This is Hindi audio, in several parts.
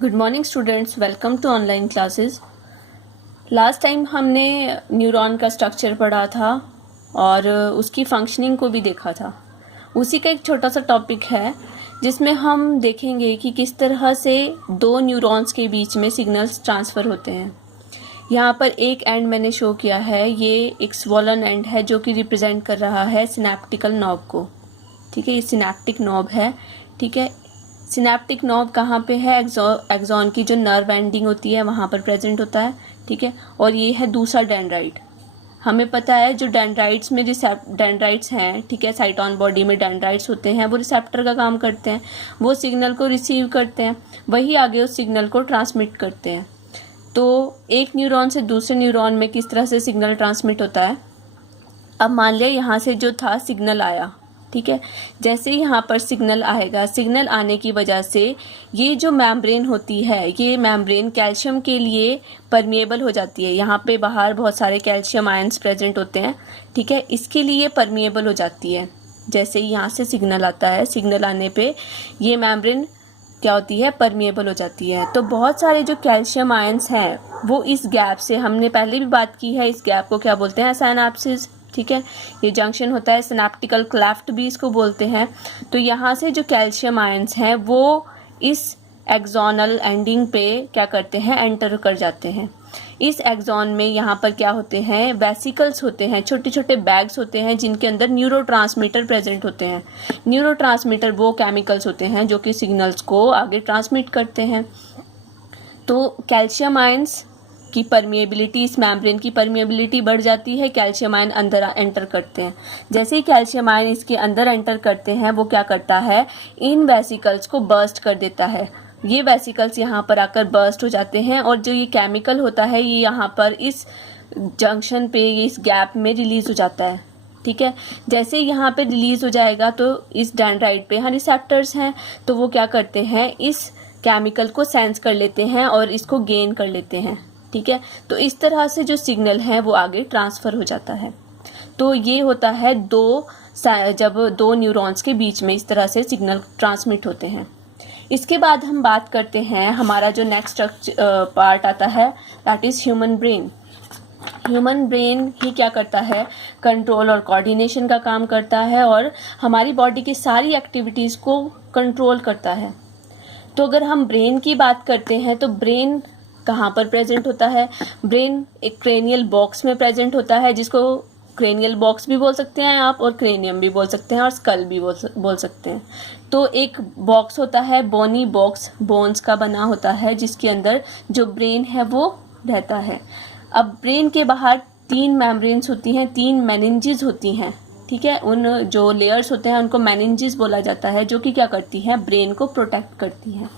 Good morning students, welcome to online classes. Last time हमने न्यूरॉन का स्ट्रक्चर पढ़ा था और उसकी फंक्शनिंग को भी देखा था। उसी का एक छोटा सा टॉपिक है जिसमें हम देखेंगे कि किस तरह से दो न्यूरॉन्स के बीच में सिग्नल्स ट्रांसफ़र होते हैं। यहाँ पर एक एंड मैंने शो किया है, ये एक स्वॉलन एंड है जो कि रिप्रेजेंट कर रहा है सिनेप्टिकल नॉब को। ठीक है, ये सिनेप्टिक नॉब है। ठीक है, सिनेप्टिक नॉब कहाँ पे है? एक्सॉन की जो नर्व एंडिंग होती है वहाँ पर प्रेजेंट होता है। ठीक है, और ये है दूसरा डेंड्राइट। हमें पता है जो डेंड्राइट्स में डेंड्राइट्स हैं, ठीक है, साइटोन बॉडी में डेंड्राइट्स होते हैं, वो रिसेप्टर का काम करते हैं। वो सिग्नल को रिसीव करते हैं, वही आगे उस सिग्नल को ट्रांसमिट करते हैं। तो एक न्यूरॉन से दूसरे न्यूरॉन में किस तरह से सिग्नल ट्रांसमिट होता है। अब मान लिया यहाँ से जो था सिग्नल आया, ठीक है, जैसे ही यहाँ पर सिग्नल आएगा, सिग्नल आने की वजह से ये जो मेम्ब्रेन होती है, ये मेम्ब्रेन कैल्शियम के लिए परमिएबल हो जाती है। यहाँ पे बाहर बहुत सारे कैल्शियम आयंस प्रेजेंट होते हैं। ठीक है, इसके लिए परमिएबल हो जाती है। जैसे ही यहाँ से सिग्नल आता है, सिग्नल आने पे ये मेम्ब्रेन क्या होती है? परमिएबल हो जाती है। तो बहुत सारे जो कैल्शियम आयंस हैं वो इस गैप से, हमने पहले भी बात की है, इस गैप को क्या बोलते हैं? सिनैप्सिस। ठीक है, ये जंक्शन होता है, सिनेप्टिकल क्लेफ्ट भी इसको बोलते हैं। तो यहाँ से जो कैल्शियम आयंस हैं वो इस एक्सोनल एंडिंग पे क्या करते हैं? एंटर कर जाते हैं। इस एक्सॉन में यहाँ पर क्या होते हैं? वेसिकल्स होते हैं, छोटे छोटे बैग्स होते हैं जिनके अंदर न्यूरोट्रांसमीटर प्रेजेंट होते हैं। न्यूरोट्रांसमीटर वो केमिकल्स होते हैं जो कि सिग्नल्स को आगे ट्रांसमिट करते हैं। तो कैल्शियम आयंस की परमिएबिलिटी, इस मेम्ब्रेन की परमिएबिलिटी बढ़ जाती है, कैल्शियम आयन अंदर एंटर करते हैं। जैसे ही कैल्शियम आयन इसके अंदर एंटर करते हैं, वो क्या करता है? इन वेसिकल्स को बर्स्ट कर देता है। ये वेसिकल्स यहाँ पर आकर बर्स्ट हो जाते हैं और जो ये केमिकल होता है ये यहाँ पर इस जंक्शन पे, इस गैप में रिलीज हो जाता है। ठीक है, जैसे ही यहाँ पे रिलीज हो जाएगा तो इस डेंड्राइट पे यहाँ रिसेप्टर्स हैं, तो वो क्या करते हैं? इस केमिकल को सेंस कर लेते हैं और इसको गेन कर लेते हैं। ठीक है, तो इस तरह से जो सिग्नल है वो आगे ट्रांसफ़र हो जाता है। तो ये होता है जब दो न्यूरॉन्स के बीच में इस तरह से सिग्नल ट्रांसमिट होते हैं। इसके बाद हम बात करते हैं, हमारा जो नेक्स्ट पार्ट आता है that is human brain. Human brain ही क्या करता है? कंट्रोल और कोऑर्डिनेशन का काम करता है और हमारी बॉडी की सारी एक्टिविटीज़ को कंट्रोल करता है। तो अगर हम ब्रेन की बात करते हैं तो ब्रेन कहाँ पर प्रेजेंट होता है? ब्रेन एक क्रेनियल बॉक्स में प्रेजेंट होता है, जिसको क्रेनियल बॉक्स भी बोल सकते हैं आप और क्रेनियम भी बोल सकते हैं और स्कल भी बोल सकते हैं। तो एक बॉक्स होता है, बोनी बॉक्स, बोन्स का बना होता है, जिसके अंदर जो ब्रेन है वो रहता है। अब ब्रेन के बाहर 3 मेम्ब्रेन्स होती हैं, 3 मेनिंजेस होती हैं। ठीक है, उन जो लेयर्स होते हैं उनको मेनिंजेस बोला जाता है, जो कि क्या करती हैं? ब्रेन को प्रोटेक्ट करती हैं।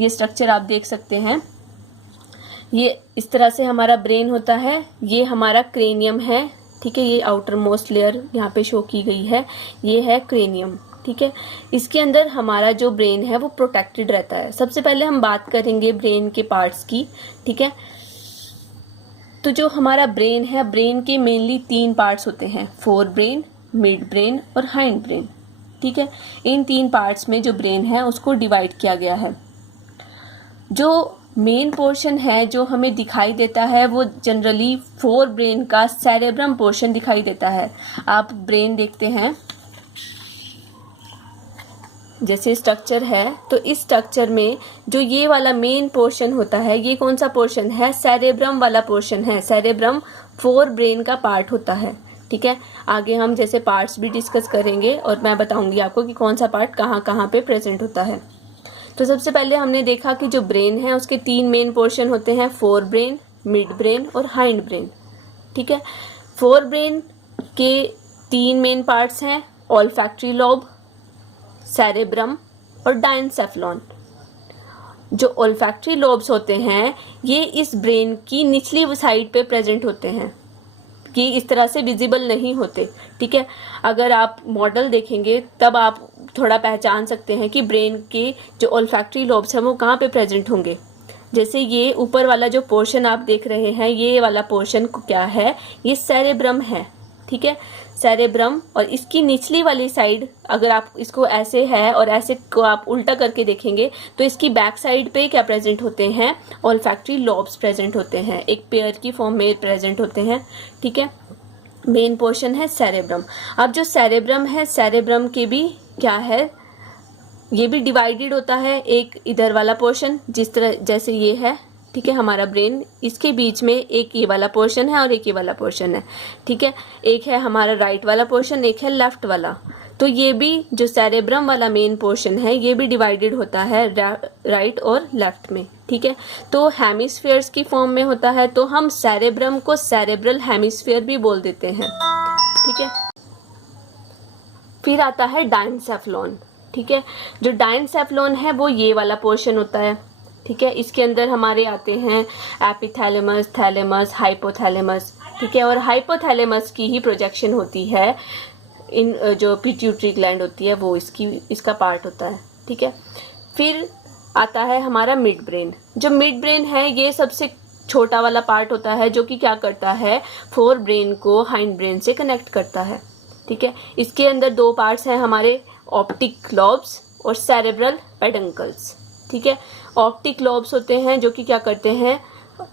ये स्ट्रक्चर आप देख सकते हैं, ये इस तरह से हमारा ब्रेन होता है। ये हमारा क्रेनियम है। ठीक है, ये आउटर मोस्ट लेयर यहाँ पे शो की गई है, ये है क्रेनियम। ठीक है, इसके अंदर हमारा जो ब्रेन है वो प्रोटेक्टेड रहता है। सबसे पहले हम बात करेंगे ब्रेन के पार्ट्स की। ठीक है, तो जो हमारा ब्रेन है, ब्रेन के मेनली 3 पार्ट्स होते हैं, फोर ब्रेन, मिड ब्रेन और हाइंड ब्रेन। ठीक है, इन 3 पार्ट्स में जो ब्रेन है उसको डिवाइड किया गया है। जो मेन पोर्शन है जो हमें दिखाई देता है वो जनरली फोर ब्रेन का सेरेब्रम पोर्शन दिखाई देता है। आप ब्रेन देखते हैं, जैसे स्ट्रक्चर है, तो इस स्ट्रक्चर में जो ये वाला मेन पोर्शन होता है, ये कौन सा पोर्शन है? सेरेब्रम वाला पोर्शन है। सेरेब्रम फोर ब्रेन का पार्ट होता है। ठीक है, आगे हम जैसे पार्ट्स भी डिस्कस करेंगे और मैं बताऊंगी आपको कि कौन सा पार्ट कहाँ कहाँ पे प्रेजेंट होता है। तो सबसे पहले हमने देखा कि जो ब्रेन है उसके 3 मेन पोर्शन होते हैं, फोर ब्रेन, मिड ब्रेन और हाइंड ब्रेन। ठीक है, फोर ब्रेन के 3 मेन पार्ट्स हैं, ऑल्फैक्टरी लोब, सेरेब्रम और डायनसेफलॉन। जो ऑल्फैक्टरी लोब्स होते हैं ये इस ब्रेन की निचली साइड पे प्रेजेंट होते हैं, कि इस तरह से विजिबल नहीं होते। ठीक है, अगर आप मॉडल देखेंगे तब आप थोड़ा पहचान सकते हैं कि ब्रेन के जो ऑल्फैक्टरी लोब्स हैं वो कहाँ पे प्रेजेंट होंगे। जैसे ये ऊपर वाला जो पोर्शन आप देख रहे हैं, ये वाला पोर्शन क्या है? ये सेरेब्रम है। ठीक है, सेरेब्रम। और इसकी निचली वाली साइड अगर आप इसको ऐसे है और ऐसे को आप उल्टा करके देखेंगे तो इसकी बैक साइड पे क्या प्रेजेंट होते हैं, ऑल्फैक्टरी लॉब्स प्रेजेंट होते हैं, एक पेयर की फॉर्म में प्रेजेंट होते हैं। ठीक है, मेन पोर्शन है सेरेब्रम। अब जो सेरेब्रम है, सेरेब्रम के भी क्या है, ये भी डिवाइडेड होता है, एक इधर वाला पोर्शन जिस तरह जैसे ये है, ठीक है, हमारा ब्रेन, इसके बीच में एक ये वाला पोर्शन है और एक ये वाला पोर्शन है। ठीक है, एक है हमारा राइट वाला पोर्शन, एक है लेफ्ट वाला। तो ये भी जो सेरेब्रम वाला मेन पोर्शन है ये भी डिवाइडेड होता है राइट और लेफ्ट में। ठीक है, तो हेमिस्फीयर्स की फॉर्म में होता है, तो हम सेरेब्रम को सेरेब्रल हेमिस्फीयर भी बोल देते हैं। ठीक है, फिर आता है डायनसेफलॉन। ठीक है, जो डायनसेफलॉन है वो ये वाला पोर्शन होता है। ठीक है, इसके अंदर हमारे आते हैं एपिथैलेमस, थैलेमस, हाइपोथैलेमस। ठीक है, और हाइपोथैलेमस की ही प्रोजेक्शन होती है इन जो पिट्यूटरी ग्लैंड होती है वो इसका पार्ट होता है। ठीक है, फिर आता है हमारा मिड ब्रेन। जो मिड ब्रेन है ये सबसे छोटा वाला पार्ट होता है जो कि क्या करता है, फोर ब्रेन को हाइंड ब्रेन से कनेक्ट करता है। ठीक है, इसके अंदर दो पार्ट्स हैं हमारे, ऑप्टिक लॉब्स और सेरेब्रल पेडंकल्स। ठीक है, ऑप्टिक लॉब्स होते हैं जो कि क्या करते हैं,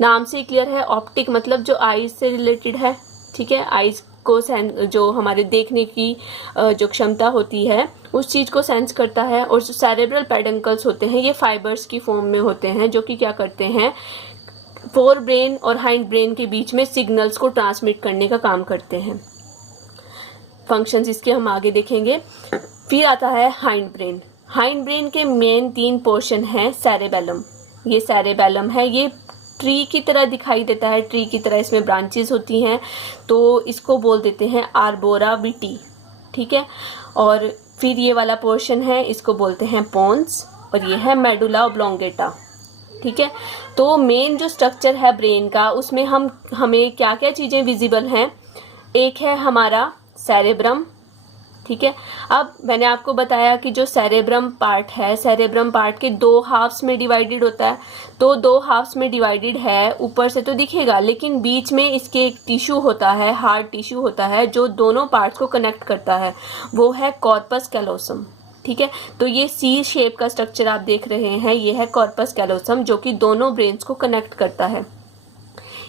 नाम से क्लियर है, ऑप्टिक मतलब जो आईज से रिलेटेड है। ठीक है, आईज को जो हमारे देखने की जो क्षमता होती है उस चीज को सेंस करता है। और जो सेरेब्रल पेडंकल्स होते हैं ये फाइबर्स की फॉर्म में होते हैं जो कि क्या करते हैं, फोर ब्रेन और हाइंड ब्रेन के बीच में सिग्नल्स को ट्रांसमिट करने का काम करते हैं। फंक्शंस इसके हम आगे देखेंगे। फिर आता है हाइंड ब्रेन। हाइंड ब्रेन के मेन तीन पोर्शन हैं। सेरेबेलम, ये सेरेबेलम है, ये ट्री की तरह दिखाई देता है, ट्री की तरह इसमें ब्रांचेस होती हैं, तो इसको बोल देते हैं आर्बोरा विटी। ठीक है, और फिर ये वाला पोर्शन है इसको बोलते हैं पोन्स, और ये है मेडुला ऑब्लोंगेटा। ठीक है, तो मेन जो स्ट्रक्चर है ब्रेन का उसमें हमें क्या क्या चीजें विजिबल हैं, एक है हमारा सेरेब्रम। ठीक है, अब मैंने आपको बताया कि जो सेरेब्रम पार्ट है, सेरेब्रम पार्ट के दो हाफ्स में डिवाइडेड होता है, तो दो हाफ्स में डिवाइडेड है, ऊपर से तो दिखेगा लेकिन बीच में इसके एक टिश्यू होता है, हार्ड टिश्यू होता है जो दोनों पार्ट्स को कनेक्ट करता है, वो है कॉर्पस कैलोसम। ठीक है, तो ये सी शेप का स्ट्रक्चर आप देख रहे हैं, ये है कॉर्पस कैलोसम जो कि दोनों ब्रेन्स को कनेक्ट करता है।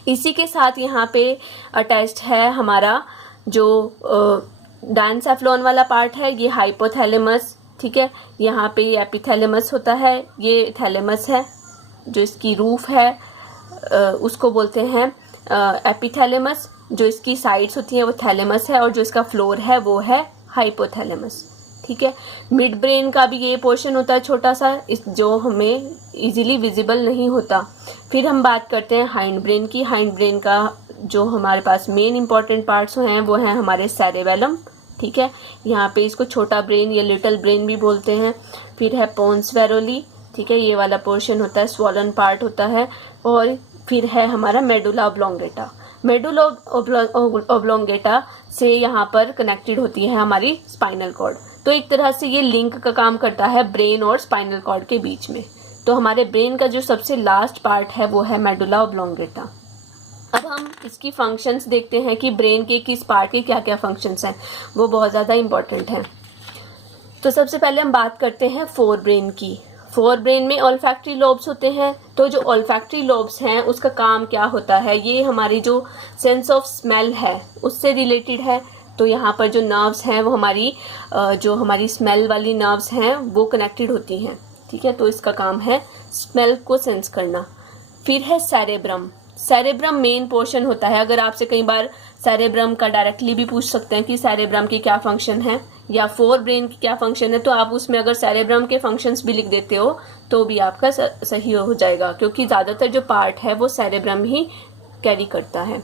इसी के साथ यहाँ पे अटैच्ड है हमारा जो डायनसेफलॉन वाला पार्ट है, ये हाइपोथैलेमस। ठीक है, यहाँ पे एपिथैलेमस होता है, ये थैलेमस है, जो इसकी रूफ है उसको बोलते हैं एपिथैलेमस, जो इसकी साइड्स होती हैं वो थैलेमस है, और जो इसका फ्लोर है वो है हाइपोथैलेमस। ठीक है, मिड ब्रेन का भी ये पोर्शन होता है छोटा सा, जो हमें इजीली विजिबल नहीं होता। फिर हम बात करते हैं हाइंड ब्रेन की। हाइंड ब्रेन का जो हमारे पास मेन इंपॉर्टेंट पार्ट्स हैं वो हैं हमारे सेरेबेलम। ठीक है, यहाँ पे इसको छोटा ब्रेन या लिटिल ब्रेन भी बोलते हैं। फिर है पोन्स वेरोली। ठीक है, ये वाला पोर्शन होता है, स्वॉलन पार्ट होता है। और फिर है हमारा मेडुला ऑब्लोंगेटा। मेडुला ऑब्लोंगेटा से यहाँ पर कनेक्टेड होती है हमारी स्पाइनल कॉर्ड, तो एक तरह से ये लिंक का काम करता है ब्रेन और स्पाइनल कॉर्ड के बीच में। तो हमारे ब्रेन का जो सबसे लास्ट पार्ट है वो है मेडुला ऑब्लोंगेटा। अब हम इसकी फंक्शंस देखते हैं कि ब्रेन के किस पार्ट के क्या क्या फंक्शंस हैं, वो बहुत ज़्यादा इंपॉर्टेंट हैं। तो सबसे पहले हम बात करते हैं फोर ब्रेन की। फोर ब्रेन में ऑल्फैक्टरी लोब्स होते हैं, तो जो ऑल्फैक्टरी लोब्स हैं उसका काम क्या होता है, ये हमारी जो सेंस ऑफ स्मेल है उससे रिलेटेड है। तो यहाँ पर जो नर्व्स हैं वो हमारी स्मेल वाली नर्व्स हैं वो कनेक्टेड होती हैं। ठीक है, तो इसका काम है स्मेल को सेंस करना। फिर है सेरेब्रम। सेरेब्रम मेन पोर्शन होता है। अगर आपसे कई बार सेरेब्रम का डायरेक्टली भी पूछ सकते हैं कि सेरेब्रम की क्या फंक्शन है या फोर ब्रेन की क्या फंक्शन है, तो आप उसमें अगर सेरेब्रम के फंक्शंस भी लिख देते हो तो भी आपका सही हो जाएगा, क्योंकि ज़्यादातर जो पार्ट है वो सेरेब्रम ही कैरी करता है।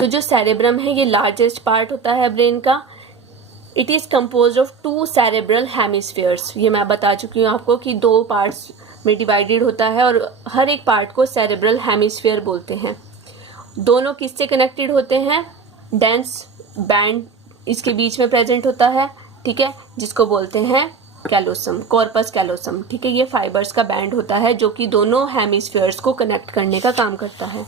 तो जो सेरेब्रम है ये लार्जेस्ट पार्ट होता है ब्रेन का। It is compose of 2 cerebral hemispheres. ये मैं बता चुकी हूँ आपको कि 2 पार्ट्स में डिवाइडेड होता है और हर एक पार्ट को सेरेब्रल हेमिस्फीयर बोलते हैं। दोनों किससे कनेक्टेड होते हैं, डेंस बैंड इसके बीच में प्रेजेंट होता है। ठीक है, जिसको बोलते हैं कैलोसम, कॉर्पस कैलोसम। ठीक है, ये फाइबर्स का बैंड होता है जो कि दोनों हेमिस्फीयर्स को कनेक्ट करने का काम करता है।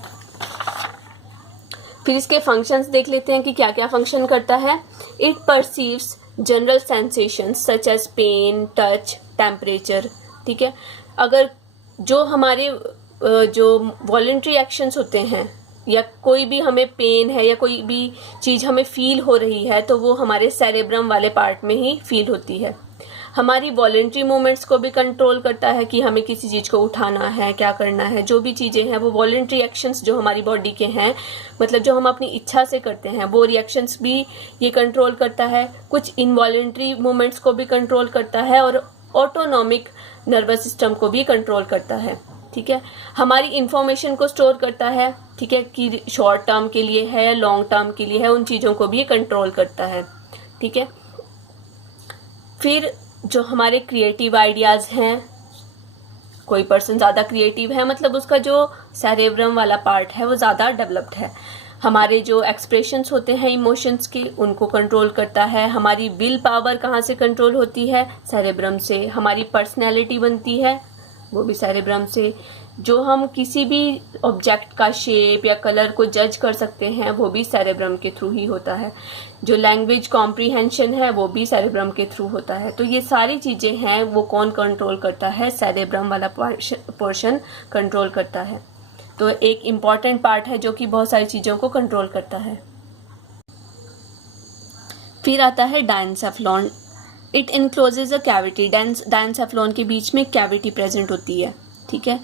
फिर इसके फंक्शंस देख लेते हैं कि क्या क्या फंक्शन करता है। It perceives general sensations such as pain, touch, temperature. ठीक है, अगर जो हमारे जो वॉलंटरी एक्शंस होते हैं या कोई भी हमें पेन है या कोई भी चीज़ हमें फील हो रही है तो वो हमारे सेरेब्रम वाले पार्ट में ही फील होती है। हमारी वॉलंटरी मूवमेंट्स को भी कंट्रोल करता है कि हमें किसी चीज़ को उठाना है, क्या करना है, जो भी चीज़ें हैं वो वॉलंटरी एक्शंस जो हमारी बॉडी के हैं, मतलब जो हम अपनी इच्छा से करते हैं वो रिएक्शंस भी ये कंट्रोल करता है। कुछ इनवॉलंटरी मूवमेंट्स को भी कंट्रोल करता है और ऑटोनॉमिक नर्वस सिस्टम को भी कंट्रोल करता है। ठीक है, हमारी इंफॉर्मेशन को स्टोर करता है। ठीक है, कि शॉर्ट टर्म के लिए है, लॉन्ग टर्म के लिए है, उन चीज़ों को भी ये कंट्रोल करता है। ठीक है, फिर जो हमारे क्रिएटिव आइडियाज़ हैं, कोई पर्सन ज़्यादा क्रिएटिव है मतलब उसका जो सेरेब्रम वाला पार्ट है वो ज़्यादा डेवलप्ड है। हमारे जो एक्सप्रेशंस होते हैं इमोशंस के, उनको कंट्रोल करता है। हमारी विल पावर कहाँ से कंट्रोल होती है? सेरेब्रम से। हमारी पर्सनैलिटी बनती है वो भी सेरेब्रम से। जो हम किसी भी ऑब्जेक्ट का शेप या कलर को जज कर सकते हैं वो भी सेरेब्रम के थ्रू ही होता है। जो लैंग्वेज कॉम्प्रीहेंशन है वो भी सेरेब्रम के थ्रू होता है। तो ये सारी चीज़ें हैं वो कौन कंट्रोल करता है? सेरेब्रम वाला पोर्शन कंट्रोल करता है। तो एक इम्पॉर्टेंट पार्ट है जो कि बहुत सारी चीज़ों को कंट्रोल करता है। फिर आता है डायंसेफ्लॉन। It इनक्लोजेज a cavity. डायंसेफ्लॉन के बीच में कैविटी प्रेजेंट होती है। ठीक है,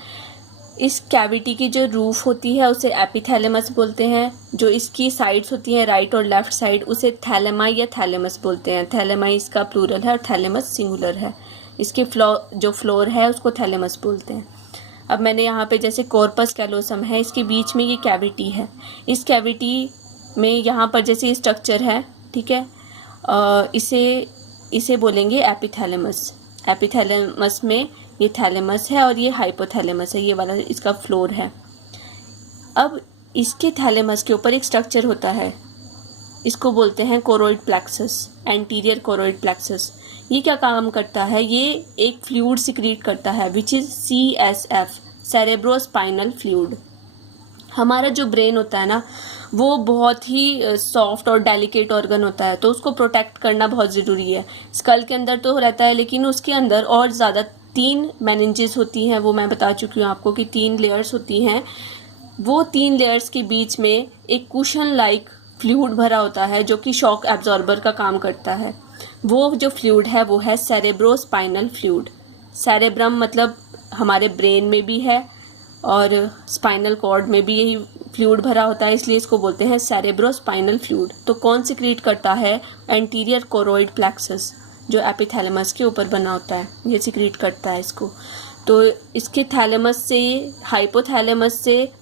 इस कैविटी की जो रूफ होती है उसे एपिथैलेमस बोलते हैं। जो इसकी साइड्स होती हैं राइट और लेफ्ट साइड उसे थैलेमाई या थैलेमस बोलते हैं। थैलेमाई इसका प्लूरल है और थैलेमस सिंगुलर है। इसके जो फ्लोर है उसको थैलेमस बोलते हैं। अब मैंने यहाँ पे जैसे कॉर्पस कैलोसम है, इसके बीच में ये कैविटी है। इस कैविटी में यहाँ पर जैसे स्ट्रक्चर है, ठीक है, इसे बोलेंगे एपिथैलेमस। एपिथैलेमस में ये थैलेमस है और ये हाइपोथैलेमस है, ये वाला इसका फ्लोर है। अब इसके थैलेमस के ऊपर एक स्ट्रक्चर होता है, इसको बोलते हैं choroid plexus, anterior choroid plexus. ये क्या काम करता है? ये एक फ्लूइड सिक्रीट करता है which is CSF, cerebrospinal fluid. हमारा जो ब्रेन होता है ना वो बहुत ही सॉफ्ट और डेलिकेट ऑर्गन होता है, तो उसको प्रोटेक्ट करना बहुत ज़रूरी है। स्कल के अंदर तो रहता है लेकिन उसके अंदर और ज़्यादा 3 मेनिंजेस होती हैं, वो मैं बता चुकी हूँ आपको कि 3 लेयर्स होती हैं। वो 3 लेयर्स के बीच में एक कुशन लाइक फ्लूइड भरा होता है जो कि शॉक एब्जॉर्बर का काम करता है। वो जो फ्लूइड है वो है सेरेब्रोस्पाइनल फ्लूइड। सेरेब्रम मतलब हमारे ब्रेन में भी है और स्पाइनल कॉर्ड में भी यही फ्लूइड भरा होता है, इसलिए इसको बोलते हैं सेरेब्रोस्पाइनल फ्लूइड। तो कौन सिक्रीट करता है? एंटीरियर कोरोइड प्लेक्सस जो एपिथैलेमस के ऊपर बना होता है, ये सिक्रीट करता है इसको। तो इसके थैलेमस से, हाइपोथैलेमस से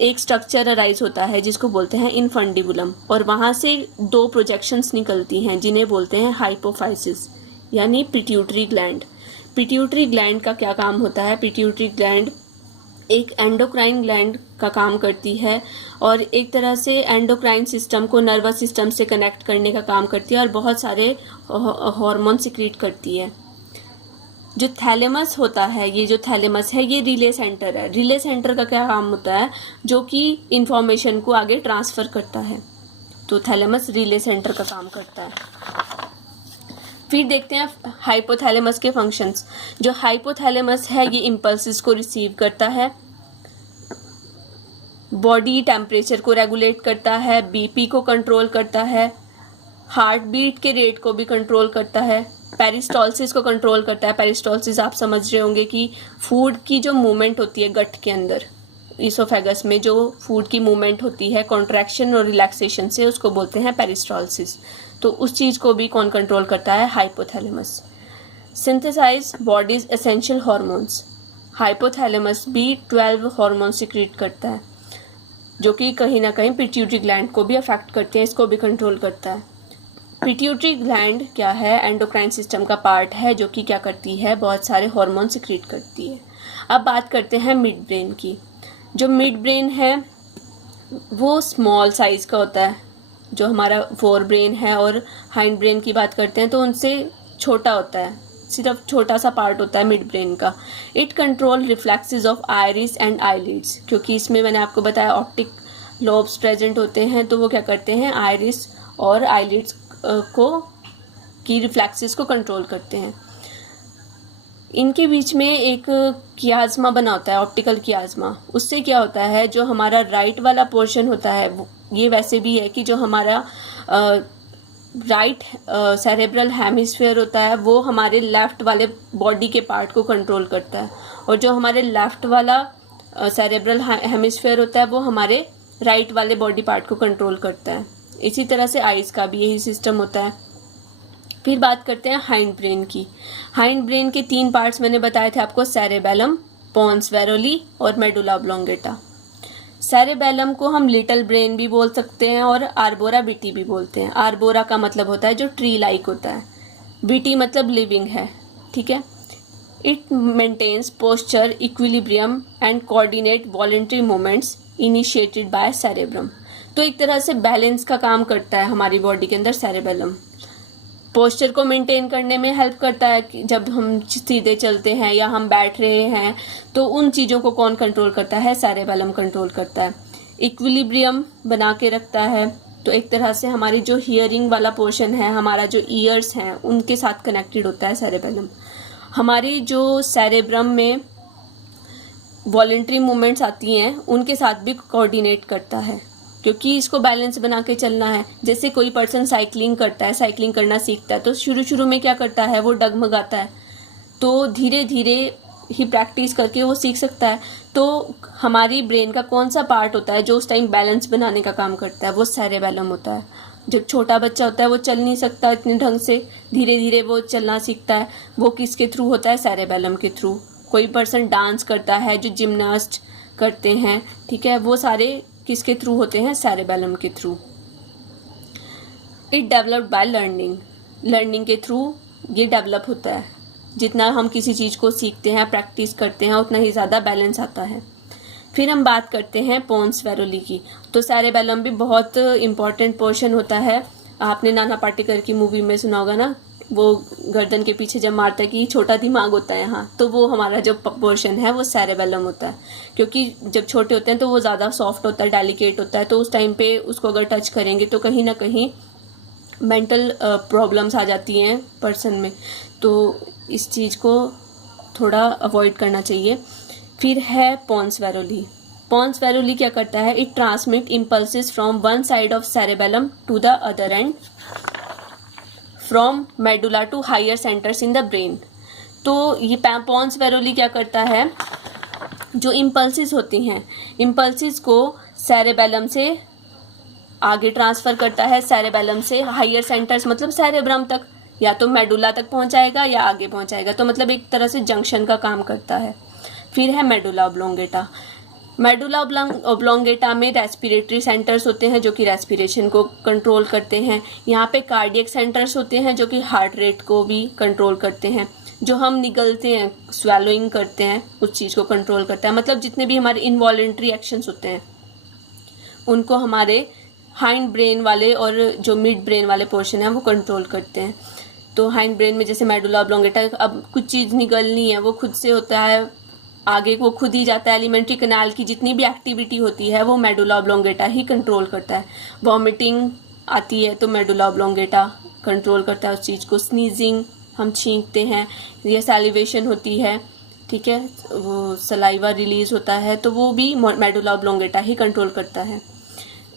एक स्ट्रक्चर अराइज होता है जिसको बोलते हैं इनफंडिबुलम, और वहाँ से 2 प्रोजेक्शंस निकलती हैं जिन्हें बोलते हैं हाइपोफाइसिस यानी पिट्यूटरी ग्लैंड। पिट्यूटरी ग्लैंड का क्या काम होता है? पिट्यूटरी ग्लैंड एक एंडोक्राइन ग्लैंड का काम करती है और एक तरह से एंडोक्राइन सिस्टम को नर्वस सिस्टम से कनेक्ट करने का काम करती है और बहुत सारे हार्मोन सिक्रीट करती है। जो थैलेमस होता है, ये जो थैलेमस है ये रिले सेंटर है। रिले सेंटर का क्या काम होता है? जो कि इंफॉर्मेशन को आगे ट्रांसफ़र करता है। तो थैलेमस रिले सेंटर का काम करता है। फिर देखते हैं हाइपोथैलेमस के फंक्शंस। जो हाइपोथैलेमस है ये इम्पल्सेस को रिसीव करता है, बॉडी टेम्परेचर को रेगुलेट करता है, बीपी को कंट्रोल करता है, हार्ट बीट के रेट को भी कंट्रोल करता है, पेरिस्टॉल्सिस को कंट्रोल करता है। पेरिस्टॉल्सिस आप समझ रहे होंगे कि फूड की जो मूवमेंट होती है गट के अंदर, इसोफेगस में जो फूड की मूवमेंट होती है कॉन्ट्रैक्शन और रिलैक्सेशन से, उसको बोलते हैं पेरिस्टॉल्सिस। तो उस चीज़ को भी कौन कंट्रोल करता है? Hypothalamus. Synthesize body's essential hormones. Hypothalamus भी 12 हार्मोन सिक्रीट करता है जो कि कहीं ना कहीं पिट्यूटरी ग्लैंड को भी अफेक्ट करते हैं, इसको भी कंट्रोल करता है। पिट्यूटरी ग्लैंड क्या है? एंडोक्राइन सिस्टम का पार्ट है जो कि क्या करती है? बहुत सारे हार्मोन सिक्रीट करती है। अब बात करते हैं मिड ब्रेन की। जो मिड ब्रेन है वो स्मॉल साइज़ का होता है। जो हमारा फोर ब्रेन है और हाइंड ब्रेन की बात करते हैं तो उनसे छोटा होता है, सिर्फ छोटा सा पार्ट होता है मिड ब्रेन का। It control reflexes of iris and eyelids, क्योंकि इसमें मैंने आपको बताया ऑप्टिक लोब्स प्रेजेंट होते हैं, तो वो क्या करते हैं, आइरिस और आईलिड्स को की रिफ्लेक्सेस को कंट्रोल करते हैं। इनके बीच में एक कियाज़मा बना होता है, ऑप्टिकल कियाज़मा। उससे क्या होता है, जो हमारा राइट वाला पोर्शन होता है, ये वैसे भी है कि जो हमारा राइट सेरेब्रल हेमिस्फीयर होता है वो हमारे लेफ्ट वाले बॉडी के पार्ट को कंट्रोल करता है, और जो हमारे लेफ्ट वाला सेरेब्रल हेमिस्फीयर होता है वो हमारे राइट वाले बॉडी पार्ट को कंट्रोल करता है। इसी तरह से आइज का भी यही सिस्टम होता है। फिर बात करते हैं हाइंड ब्रेन की। हाइंड ब्रेन के 3 पार्ट्स मैंने बताए थे आपको, सेरेबेलम, पोन्स वेरोली और मेडुला ऑब्लोंगेटा। सेरेबेलम को हम लिटिल ब्रेन भी बोल सकते हैं और आर्बोरा बिटी भी बोलते हैं। आर्बोरा का मतलब होता है जो ट्री लाइक होता है, बिटी मतलब लिविंग है, ठीक है। It maintains posture, equilibrium and coordinate voluntary movements initiated by cerebrum. तो एक तरह से बैलेंस का काम करता है हमारी बॉडी के अंदर सेरेबेलम। पोस्चर को मेंटेन करने में हेल्प करता है कि जब हम सीधे चलते हैं या हम बैठ रहे हैं तो उन चीज़ों को कौन कंट्रोल करता है, सेरेबेलम कंट्रोल करता है। इक्विलिब्रियम बना के रखता है, तो एक तरह से हमारी जो हियरिंग वाला पोर्शन है, हमारा जो ईयर्स हैं उनके साथ कनेक्टेड होता है सेरेबेलम। हमारी जो सेरेब्रम में वॉलंटरी मूवमेंट्स आती हैं उनके साथ भी कोऑर्डिनेट करता है, क्योंकि इसको बैलेंस बना के चलना है। जैसे कोई पर्सन साइकिलिंग करता है, साइकिलिंग करना सीखता है, तो शुरू में क्या करता है, वो डगमगाता है, तो धीरे धीरे ही प्रैक्टिस करके वो सीख सकता है। तो हमारी ब्रेन का कौन सा पार्ट होता है जो उस टाइम बैलेंस बनाने का काम करता है, वो सेरेबेलम होता है। जब छोटा बच्चा होता है वो चल नहीं सकता इतने ढंग से, धीरे धीरे वो चलना सीखता है, वो किसके थ्रू होता है, सेरेबेलम के थ्रू। कोई पर्सन डांस करता है, जो जिम्नास्ट करते हैं, ठीक है, वो सारे किसके थ्रू होते हैं, सेरेबेलम के through. It developed by learning, learning के थ्रू ये डेवलप होता है। जितना हम किसी चीज़ को सीखते हैं, प्रैक्टिस करते हैं, उतना ही ज़्यादा बैलेंस आता है। फिर हम बात करते हैं पोन्स वेरोली की। तो सेरेबेलम भी बहुत इम्पॉर्टेंट पोर्शन होता है। आपने नाना पाटेकर की मूवी में सुना होगा ना, वो गर्दन के पीछे जब मारता है कि छोटा दिमाग होता है यहाँ, तो वो हमारा जो पोर्शन है वो सेरेबेलम होता है। क्योंकि जब छोटे होते हैं तो वो ज़्यादा सॉफ्ट होता है, डेलिकेट होता है, तो उस टाइम पे उसको अगर टच करेंगे तो कहीं ना कहीं मेंटल प्रॉब्लम्स आ जाती हैं पर्सन में, तो इस चीज़ को थोड़ा अवॉइड करना चाहिए। फिर है पोन्स वेरोली। पोन्स वेरोली क्या करता है, it transmits impulses from one side of cerebellum to the other end from medulla to higher centres in the brain. तो ये पोन्स वेरोली क्या करता है, जो इम्पल्सिस होती हैं, इम्पल्सिस को सेरेबेलम से आगे ट्रांसफ़र करता है, सेरेबेलम से हायर सेंटर्स मतलब सेरेब्रम तक, या तो मेडुला तक पहुंचाएगा या आगे पहुंचाएगा, तो मतलब एक तरह से जंक्शन का काम करता है। फिर है मेडुला ऑब्लोंगेटा। मेडुला ऑब्लोंगेटा में रेस्पिरेटरी सेंटर्स होते हैं जो कि रेस्पिरेशन को कंट्रोल करते हैं। यहाँ पे कार्डियक सेंटर्स होते हैं जो कि हार्ट रेट को भी कंट्रोल करते हैं। जो हम निगलते हैं, स्वेलोइंग करते हैं, उस चीज़ को कंट्रोल करता है। मतलब जितने भी हमारे इनवॉलेंट्री एक्शंस होते हैं उनको हमारे हाइंड ब्रेन वाले और जो मिड ब्रेन वाले पोर्शन है वो कंट्रोल करते हैं। तो हाइंड ब्रेन में जैसे मेडुला ऑब्लोंगेटा, अब कुछ चीज़ निगलनी है वो खुद से होता है, आगे वो खुद ही जाता है। एलिमेंट्री कैनाल की जितनी भी एक्टिविटी होती है वो मेडुला ऑब्लोंगेटा ही कंट्रोल करता है। वॉमिटिंग आती है तो मेडुला ऑब्लोंगेटा कंट्रोल करता है उस चीज़ को। स्नीजिंग, हम छींकते हैं, या सैलिवेशन होती है, ठीक है, वो सलाइवा रिलीज होता है, तो वो भी मेडुला ऑब्लोंगेटा ही कंट्रोल करता है।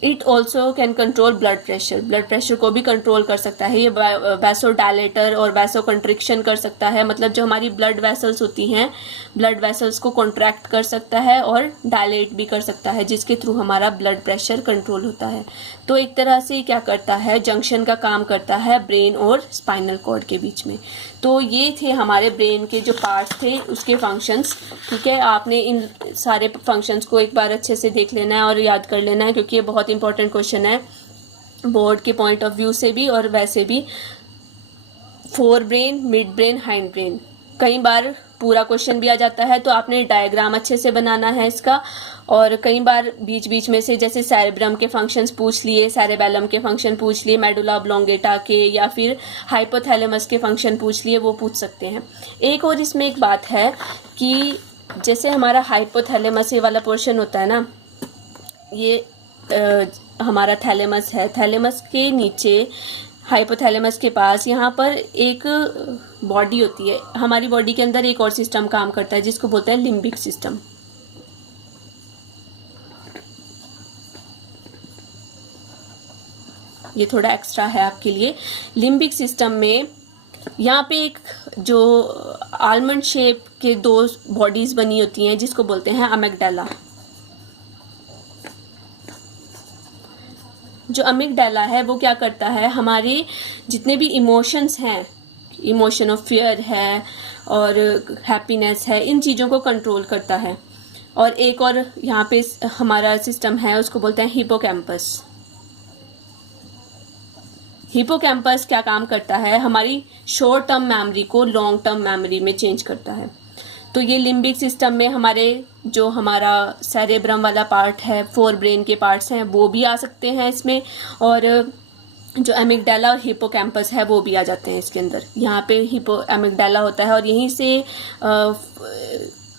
It also can control blood pressure, blood pressure को भी कंट्रोल कर सकता है। ये वैसोडायलेटर और वैसो कंट्रिक्शन कर सकता है, मतलब जो हमारी ब्लड वेसल्स होती हैं, ब्लड वेसल्स को कॉन्ट्रैक्ट कर सकता है और डायलेट भी कर सकता है, जिसके थ्रू हमारा ब्लड प्रेशर कंट्रोल होता है। तो एक तरह से क्या करता है, जंक्शन का काम करता है ब्रेन और स्पाइनल कॉर्ड के बीच में। तो ये थे हमारे ब्रेन के जो पार्ट्स थे उसके फंक्शंस, ठीक है। आपने इन सारे फंक्शंस को एक बार अच्छे से देख लेना है और याद कर लेना है, क्योंकि ये बहुत इंपॉर्टेंट क्वेश्चन है बोर्ड के पॉइंट ऑफ व्यू से भी और वैसे भी। Fore brain, mid brain, hind brain, कई बार पूरा क्वेश्चन भी आ जाता है, तो आपने डायग्राम अच्छे से बनाना है इसका। और कई बार बीच बीच में से जैसे सेरेब्रम के फंक्शंस पूछ लिए, सेरेबेलम के फंक्शन पूछ लिए, मेडुला ऑब्लोंगेटा के, या फिर हाइपोथैलेमस के फंक्शन पूछ लिए, वो पूछ सकते हैं। एक और इसमें एक बात है कि जैसे हमारा हाइपोथैलेमस ये वाला पोर्शन होता है ना, ये हमारा थैलेमस है, थैलेमस के नीचे हाइपोथैलेमस के पास यहाँ पर एक बॉडी होती है। हमारी बॉडी के अंदर एक और सिस्टम काम करता है जिसको बोलते हैं लिम्बिक सिस्टम। ये थोड़ा एक्स्ट्रा है आपके लिए। लिम्बिक सिस्टम में यहाँ पे एक जो आलमंड शेप के दो बॉडीज बनी होती हैं जिसको बोलते हैं अमिगडाला। जो अमिगडाला है वो क्या करता है, हमारे जितने भी इमोशंस हैं, इमोशन ऑफ फियर है और हैप्पीनेस है, इन चीज़ों को कंट्रोल करता है। और एक और यहाँ पे हमारा सिस्टम है उसको बोलते हैं हिपोकैम्पस। हिपोकैम्पस क्या काम करता है, हमारी शॉर्ट टर्म मेमोरी को लॉन्ग टर्म मेमोरी में चेंज करता है। तो ये लिम्बिक सिस्टम में हमारे जो हमारा सेरेब्रम वाला पार्ट है, फोर ब्रेन के पार्ट्स हैं, वो भी आ सकते हैं इसमें, और जो अमिगडाला और हिपोकैम्पस है वो भी आ जाते हैं इसके अंदर। यहाँ पे अमिगडाला होता है और यहीं से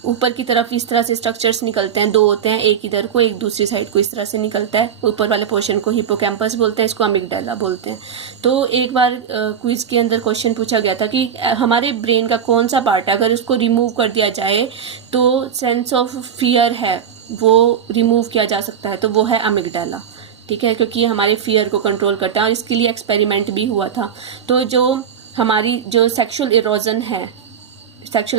ऊपर की तरफ इस तरह से स्ट्रक्चर्स निकलते हैं, दो होते हैं, एक इधर को एक दूसरी साइड को इस तरह से निकलता है। ऊपर वाले पोर्शन को हिपोकैम्पस बोलते हैं, इसको अमिगडाला बोलते हैं। तो एक बार क्विज के अंदर क्वेश्चन पूछा गया था कि हमारे ब्रेन का कौन सा पार्ट है अगर उसको रिमूव कर दिया जाए तो सेंस ऑफ फियर है वो रिमूव किया जा सकता है, तो वो है अमिगडाला। ठीक है, क्योंकि ये हमारे फियर को कंट्रोल करता है और इसके लिए एक्सपेरिमेंट भी हुआ था। तो जो हमारी जो सेक्सुअल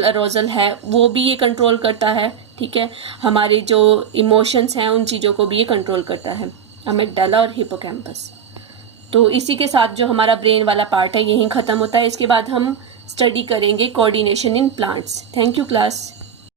अरोजल है वो भी ये कंट्रोल करता है। ठीक है, हमारे जो इमोशंस हैं उन चीज़ों को भी ये कंट्रोल करता है, अमिगडाला और हिपोकैम्पस। तो इसी के साथ जो हमारा ब्रेन वाला पार्ट है यहीं ख़त्म होता है। इसके बाद हम स्टडी करेंगे coordination in plants. Thank you class.